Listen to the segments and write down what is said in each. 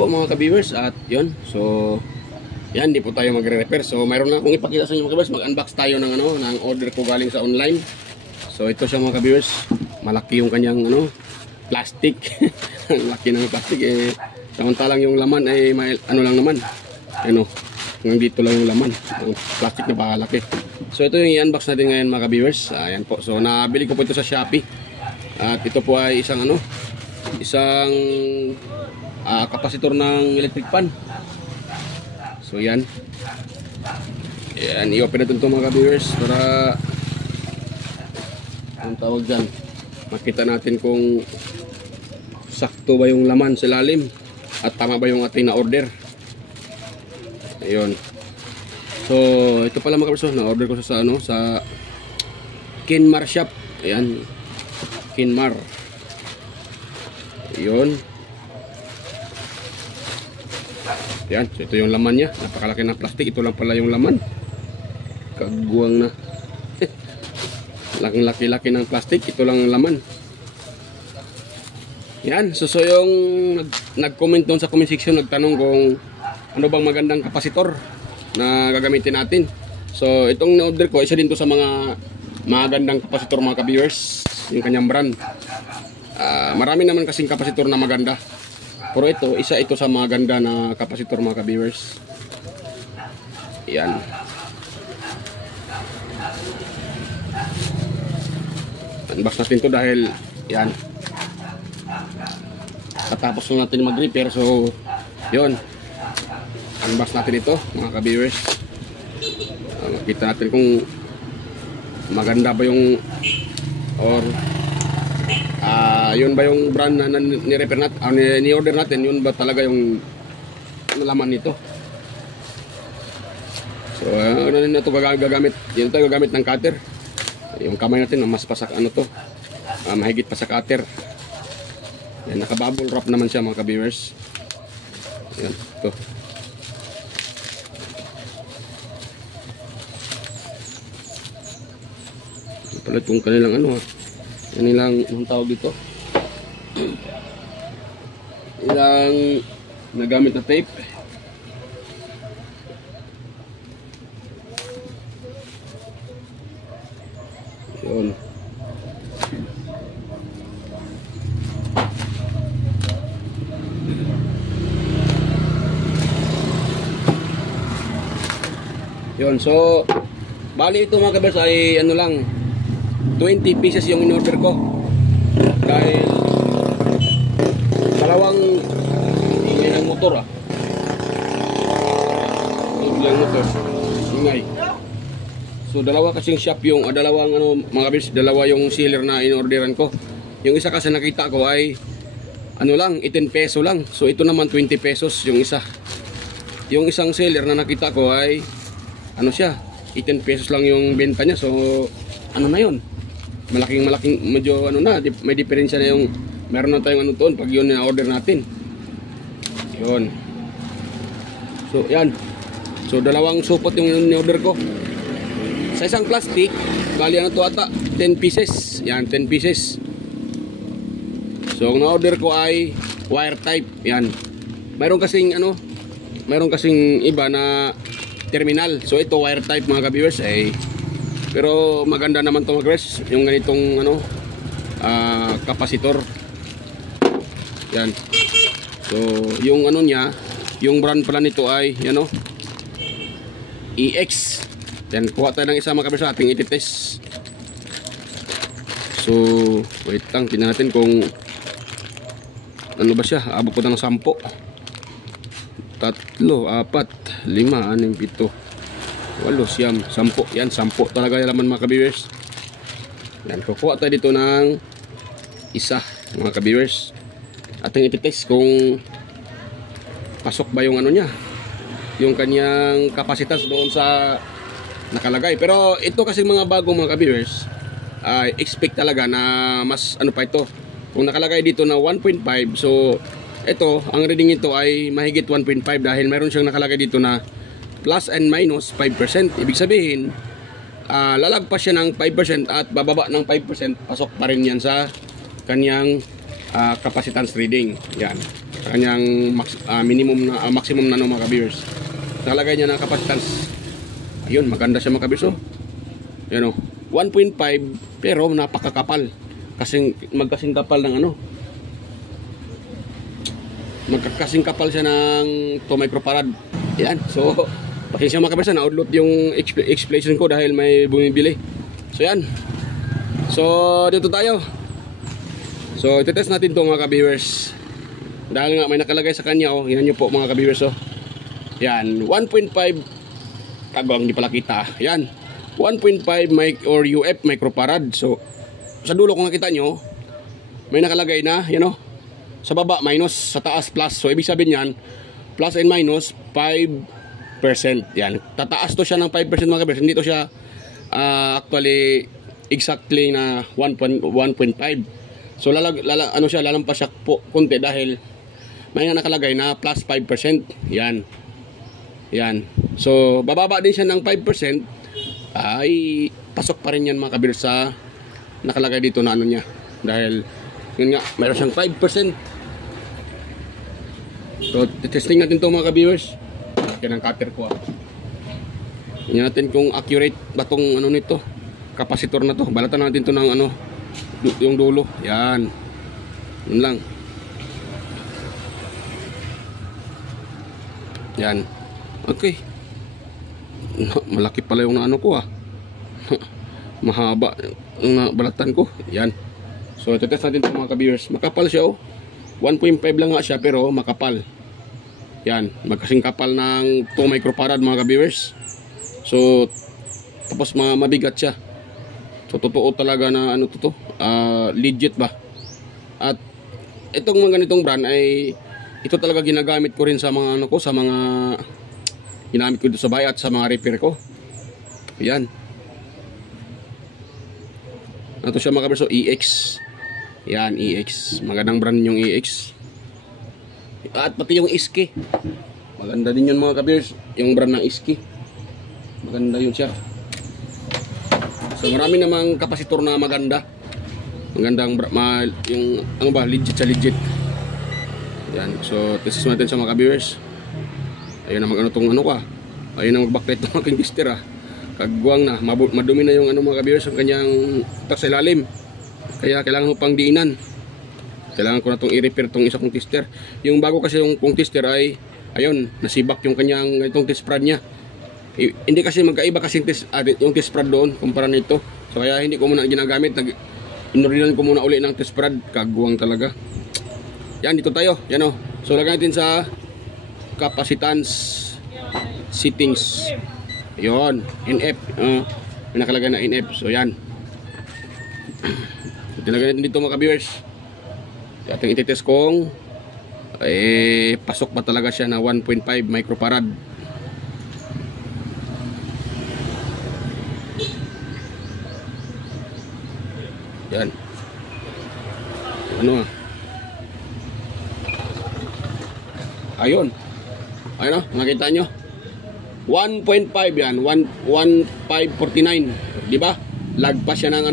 po mga ka-viewers at yun. So yan, di po tayo magre-repair. So mayroon na akong ipakita sa inyo mga ka-viewers. Mag-unbox tayo ng ng order ko galing sa online. So ito siya mga ka-viewers. Malaki yung kanyang plastic. Laki ng plastic samantalang yung laman ay may lang naman. Hanggang dito lang yung laman. Ang plastic na pakalaki. So ito yung i-unbox natin ngayon mga ka-viewers. Ayan po. So nabili ko po ito sa Shopee. At ito po ay isang isang kapasitor ng electric fan. So yan. Yan, i-open natin ito mga ka-viewers para ang tawag dyan, makita natin kung sakto ba yung laman sa lalim at tama ba yung ating na-order. Ayun. So ito pala mga ka-viewers, na-order ko sa Kinmar shop. Ayan, Kinmar. Ayun. Yan, so ito yung laman niya. Napakalaki ng plastic. Ito lang pala yung laman. Kaguwang na. Laking laki-laki ng plastic. Ito lang yung laman. Yan, so yung nag-comment doon sa comment section, nagtanong kung ano bang magandang kapasitor na gagamitin natin. So itong na-order ko, isa din to sa mga magandang kapasitor mga ka-viewers. Yung kanyang brand. Marami naman kasing kapasitor na maganda. Pero isa ito sa mga ganda na kapasitor mga ka-viewers. Yan. Unbox natin to dahil yan. Katapos na natin mag-repair. So, yun. Unbox natin ito mga ka-viewers. Makita natin kung maganda ba yung yun ba yung brand na ni-repair natin, ni-order natin, yun ba talaga yung laman nito. So ano na ito gagamit, yun tayo gagamit ng cutter. Yung kamay natin mas pasak mahigit pa sa cutter. Yan, naka-bubble wrap naman siya mga ka-viewers. Yan, ito. Palit kung kanilang kanilang tawag dito, ilang nagamit na tape. Yun. Yun, so bali ito mga kabers ay lang 20 pieces yung in-order ko dahil dalawang ingay ng motor ingay ng motor ingay. So dalawa kasing shop yung dalawang mga kabis, dalawa yung sealer na in-orderan ko. Yung isa kasi nakita ko ay lang 18 peso lang. So ito naman 20 pesos yung isa. Yung isang sealer na nakita ko ay siya 18 pesos lang yung benta niya. So na yun, malaking medyo may diferensya na yung meron na tayong doon pag yun na order natin. Yun. So yan. So dalawang supot yung in-order ko. Sa isang plastic, bali to ata 10 pieces. Yan, 10 pieces. So ang na-order ko ay wire type. Yan. Mayroon kasing iba na terminal. So ito wire type mga ka-viewers pero maganda naman itong mag-rest yung ganitong kapasitor. Yan. So yung niya, yung brand pala nito ay EX. Yan, kuha tayo ng isa mga kabisa ating iti-test. So wait lang, tingnan natin kung ba siya. Abot ko ng 10, 3, 4, 5, 6, 7, 8, 9, 10. Yan, 10 talaga yung laman mga ka-viewers. Yan, kukuha tayo dito ng isa mga ka-viewers. Ating iti-test kung pasok ba yung niya, yung kanyang kapasitas doon sa nakalagay. Pero ito kasi mga bago mga ka-viewers, expect talaga na mas pa ito. Kung nakalagay dito na 1.5, so ito, ang reading nito ay mahigit 1.5 dahil mayroon siyang nakalagay dito na plus and minus 5%. Ibig sabihin, lalagpas siya ng 5% at bababa ng 5%, pasok pa rin yan sa kanyang capacitance reading. Yan. sa kanyang maximum na mga ka-viewers. Nakalagay niya na capacitance. Ayun, maganda siya mga ka-viewers. Yan 1.5 pero napakakapal. Magkasing kapal ng magkasing kapal siya ng 2 microfarad. Yan. So, pasensya mga ka-viewers, na-outload yung explanation ko dahil may bumibili. So, yan. So, dito tayo. So, iti-test natin to mga ka-viewers. Dahil nga may nakalagay sa kanya, yan nyo po mga ka-viewers. Yan, 1.5 kagawang di pala kita. Yan, 1.5 mic or UF microfarad. So, sa dulo kung nakita nyo, may nakalagay na, sa baba minus, sa taas plus. So, ibig sabihin yan, plus and minus 5%. Yan, tataas to siya ng 5% mga ka-viewers. Hindi to siya actually exactly na 1.5. So, lalampas siya po konti dahil may nakalagay na plus 5%. Yan. Yan. So, bababa din siya ng 5%. Ay, pasok pa rin yan mga ka-viewers sa nakalagay dito na niya. Dahil, yun nga, mayroon siyang 5%. So, testing natin to mga ka-viewers. Yan ang cutter ko. Tingnan natin kung accurate ba tong nito. Kapasitor na to. Balatan natin to ng yung dulo. Yan. Yun lang. Yan. Okay. Malaki pala yung ko mahaba yung balatan ko. Yan. So, ito-test natin ito mga ka-viewers. Makapal siya 1.5 lang nga siya pero makapal. Yan. Magkasing kapal ng 2 microfarad mga ka-viewers. So, tapos mabigat siya. So, totoo talaga na legit ba? At itong mga ganitong brand ay ito talaga ginagamit ko rin sa mga sa mga ginamit ko dito sa bahay at sa mga repair ko. Ayan. Ito siya mga ka-viewers, EX. Yan, EX. Magandang brand yung EX. At pati yung Iski. Maganda din yun mga ka-viewers, yung brand ng Iski. Maganda yun siya. So marami namang kapasitor na maganda. Magandang yung legit sa legit. Yan. So test natin sa mga ka-viewers. Ayun na ayun na mag-backlight ng aking tester Kagwang na, madumi na yung mga ka-viewers, ang kanyang tak sa ilalim. Kaya kailangan mo pang diinan. Kailangan ko na itong i-repair itong isa kong tester. Yung bago kasi yung kong tester ay ayun, nasibak yung kanyang itong test prod niya. Hindi kasi magkaiba kasi yung test prod doon kumpara nito. So kaya hindi ko muna ginagamit. Inoriginal ko muna uli ng test prod. Kagwang talaga. Yan, dito tayo. Yan So lagay natin sa capacitance settings. Yon, NF. May nakalagay na NF. So yan. Tinagay natin dito mga ka-viewers. Ating ititest kung pasok ba talaga siya na 1.5 microfarad. Yan. Ayun. Ayun nakita nyo. 1.5 yan. 1.549. Diba? Lagpas siya ng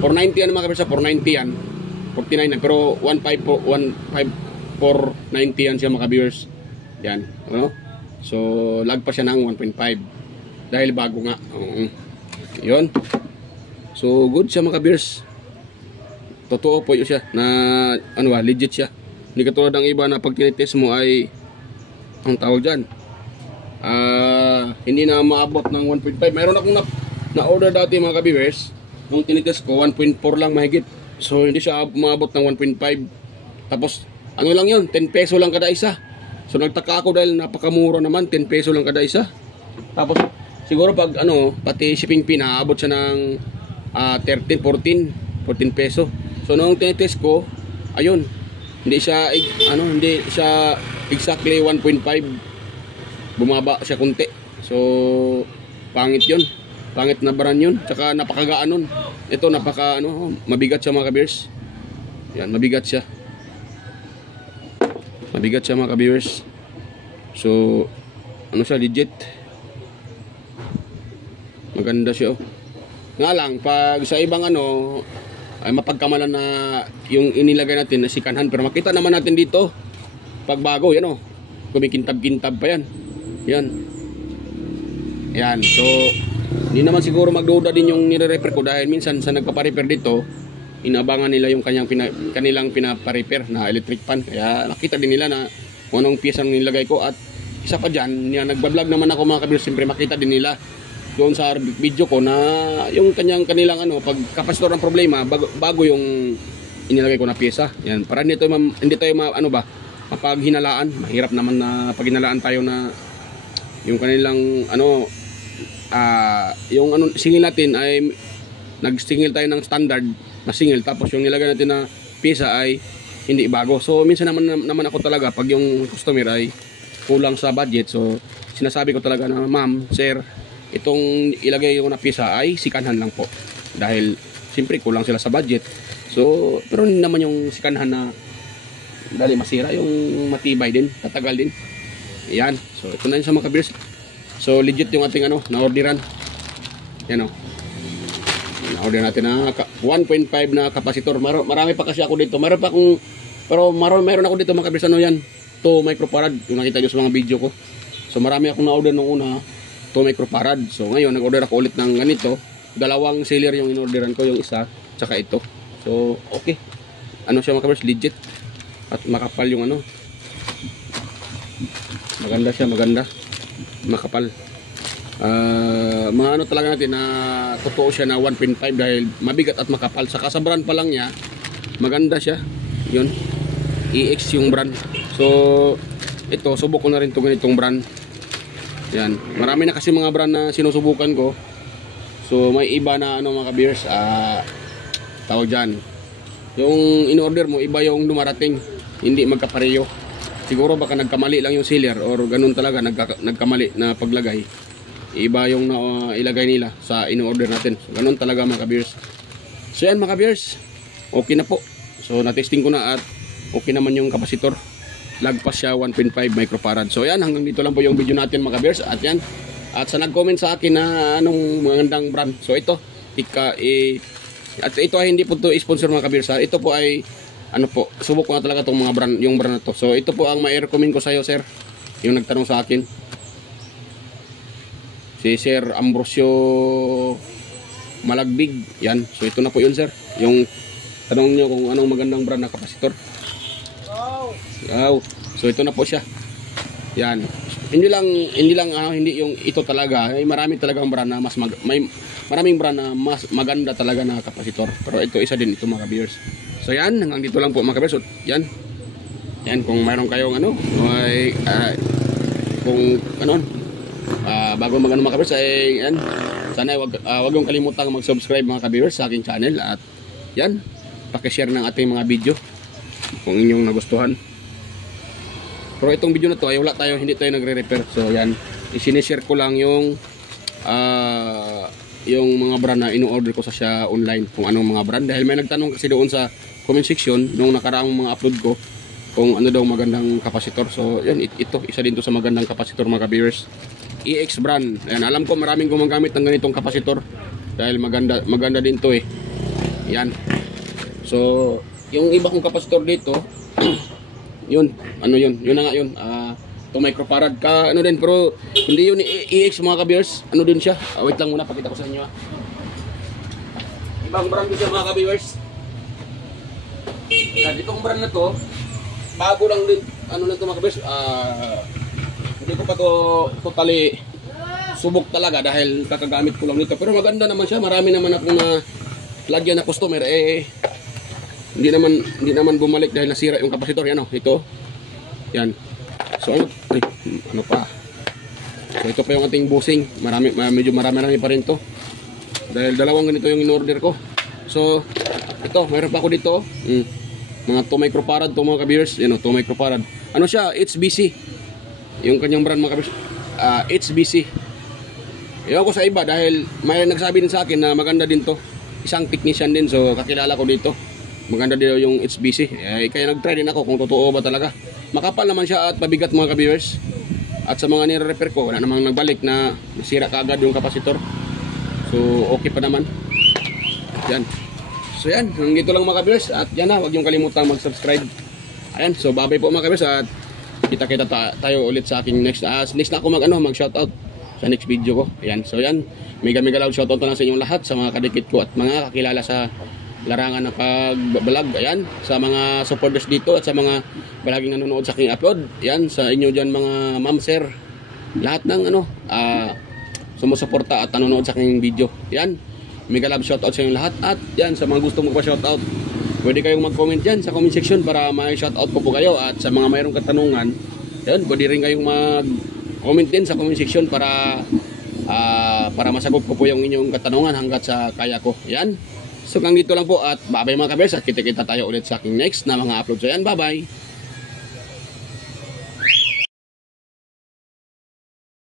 490 yan mga kapisa. 490 yan. 49 yan. Pero 1.5490 yan siya mga viewers. Yan. So, lagpas siya ng 1.5. Dahil bago nga. Yun. So, good siya mga viewers. Totoo po yun siya. Na, legit siya. Hindi katulad ng iba na pag tinitest mo ay ang tawag dyan, hindi na maabot ng 1.5. Mayroon akong na-order dati mga ka-viewers. Nung tinitest ko 1.4 lang mahigit. So hindi siya maabot ng 1.5. Tapos lang yun, 10 peso lang kada isa. So nagtaka ako dahil napakamura naman, 10 peso lang kada isa. Tapos siguro pag pati shipping fee naabot siya ng 13, 14 peso. So nung tinitest ko, ayun, hindi siya exactly 1.5. Bumaba siya kunti. So pangit 'yon. Pangit na brand 'yon. Tsaka napakagaan nun. Ito mabigat siya mga ka-viewers. Yan, mabigat siya. Mabigat siya mga ka-viewers. So siya legit. Maganda siya. Nga lang pag sa ibang ay mapagkamalan na yung inilagay natin na sikanhan, pero makita naman natin dito pagbago, yan o. Kumikintab-kintab pa yan. Yan. Yan. So, hindi naman siguro magduda din yung nire-repair ko dahil minsan sa nagpaparepair dito, inabangan nila yung kanilang pinaparepair na electric fan. Kaya nakita din nila na kung anong piyesa nilagay ko. At isa pa dyan, nagbablog naman ako mga kabiyers, siyempre makita din nila doon sa video ko na yung kanilang pag kapasitor ng problema, bago yung inilagay ko na piyesa. Yan, para hindi tayo mapaghinalaan. Mahirap naman na paghinalaan tayo na yung kanilang yung singil natin ay nagsingil tayo ng standard na singil, tapos yung nilagay natin na piyesa ay hindi bago. So minsan naman ako talaga pag yung customer ay kulang sa budget, so sinasabi ko talaga na ma'am, sir, itong ilagay ko na piyesa ay sikanhan lang po dahil siyempre kulang sila sa budget. So pero hindi naman yung sikanhan na dali masira, yung matibay din, tatagal din. Yan, so ito na yun sa mga kabiyers. So legit yung ating na-orderan. Yan o. Na-order natin na 1.5 na kapasitor. Marami pa kasi ako dito. Meron ako dito mga kabiyers, yan. 2 microfarad. Yung nakita nyo sa mga video ko. So marami akong na-order nung una. 2 microfarad. So ngayon nag-order ako ulit ng ganito. 2 sealer yung in-orderan ko. Yung isa, tsaka ito. So okay. Siya mga kabiyers, legit. At makapal yung maganda siya, maganda. Makapal. Mga talaga natin na totoo siya na 1.5 dahil mabigat at makapal. Sa brand pa lang niya, maganda siya. Yun. EX yung brand. So ito, subok ko na rin itong ganitong brand. Yan. Marami na kasi mga brand na sinusubukan ko. So may iba na mga kabiyers, tawag dyan, yung in-order mo, iba yung dumarating, hindi magkapareho. Siguro baka nagkamali lang yung sealer or ganun talaga, nagkamali na paglagay. Iba yung ilagay nila sa in-order natin. So, ganun talaga mga kabiyers. So yan mga kabiyers, okay na po. So na-testing ko na at okay naman yung kapasitor. Lagpas siya 1.5 microfarad. So yan, hanggang dito lang po yung video natin mga kabiyers. At yan, at sa nag-comment sa akin na anong magandang brand. So ito, at ito ay hindi po ito sponsor mga kabiyers. Ito po ay subok ko na talaga itong mga brand, yung brand na to. So ito po ang ma-recommend ko sa iyo, sir. Yung nagtanong sa akin, si Sir Ambrosio Malagbig. Yan. So ito na po yun, sir. Yung tanong nyo kung anong magandang brand na kapasitor. Wow. So ito na po siya. Yan. Hindi yung ito talaga. Marami talagang brand na maraming brand na mas maganda talaga na kapasitor. Pero ito isa din ito mga viewers. So yan, hanggang dito lang po mga viewers. So, yan. Yan, kung mayroon kayong bago mga viewers ay yan. Sana wag yung kalimutang mag-subscribe mga viewers sa aking channel at yan, paki-share ng ating mga video kung inyong nagustuhan. Pero itong video na to ay hindi tayo nagre-repair. So yan, i-share ko lang yung mga brand na ino-order ko sa online, kung anong mga brand. Dahil may nagtanong kasi doon sa comment section nung nakaraang mga upload ko kung ano daw magandang kapasitor. So yan, ito isa din to sa magandang kapasitor mga viewers. EX brand. Ayan, alam ko maraming gumagamit ng ganitong kapasitor dahil maganda din to eh. Yan. So yung iba kong kapasitor dito yun na nga yun, 2 microfarad ka din, pero hindi yun EX mga ka-viewers. Din siya, wait lang muna, pakita ko sa inyo ibang brand ko siya mga ka-viewers. Itong brand na to bago lang din, na to mga ka-viewers. Hindi ko pa to totally subok talaga dahil kakagamit ko lang nito, pero maganda naman siya. Marami naman akong lagyan na customer hindi naman bumalik dahil nasira yung kapasitor. Yan ito. Yan. So ano pa? So ito pa yung ating bushing. Medyo marami pa rin to. Dahil dalawang ganito yung in-order ko. So ito, mayroon pa ako dito. Mga 2 microfarad to mga ka-viewers. Yan 2 microfarad. Ano siya? HBC. Yung kanyang brand mga ka-viewers. HBC. Ewan ko sa iba dahil may nagsabi din sa akin na maganda din to. Isang technician din, so kakilala ko dito. Maganda din yung HBC. Kaya nag-try din ako kung totoo ba talaga. Makapal naman siya at mabigat mga ka-viewers. At sa mga nire-repair ko, wala namang nagbalik na nasira kaagad yung kapasitor. So okay pa naman. Yan. So yan, hanggang dito lang mga ka-viewers. At yan na, huwag yung kalimutang mag-subscribe. Ayan, so babay po mga ka-viewers. At kita-kita tayo ulit sa aking next na ako mag shoutout sa next video ko. Ayan. So yan, mega loud shoutout na lang sa inyong lahat, sa mga kadikit ko at mga kakilala sa larangan ng pagbablog. Ayan, sa mga supporters dito at sa mga palaging nanonood sa aking upload. Ayan, sa inyo dyan mga ma'am, sir, lahat ng sumusuporta at nanonood sa aking video. Ayan, mega love shoutout sa inyong lahat. At yan, sa mga gusto mo pa shoutout, pwede kayong mag-comment dyan sa comment section para ma-shoutout ko po kayo. At sa mga mayroong katanungan, yan, pwede rin kayong mag-comment din sa comment section para masagot ko po yung inyong katanungan hanggat sa kaya ko. Yan. So hanggang dito lang po at bye-bye mga kabers, at kita-kita tayo ulit sa aking next na mga upload. So yan, bye-bye.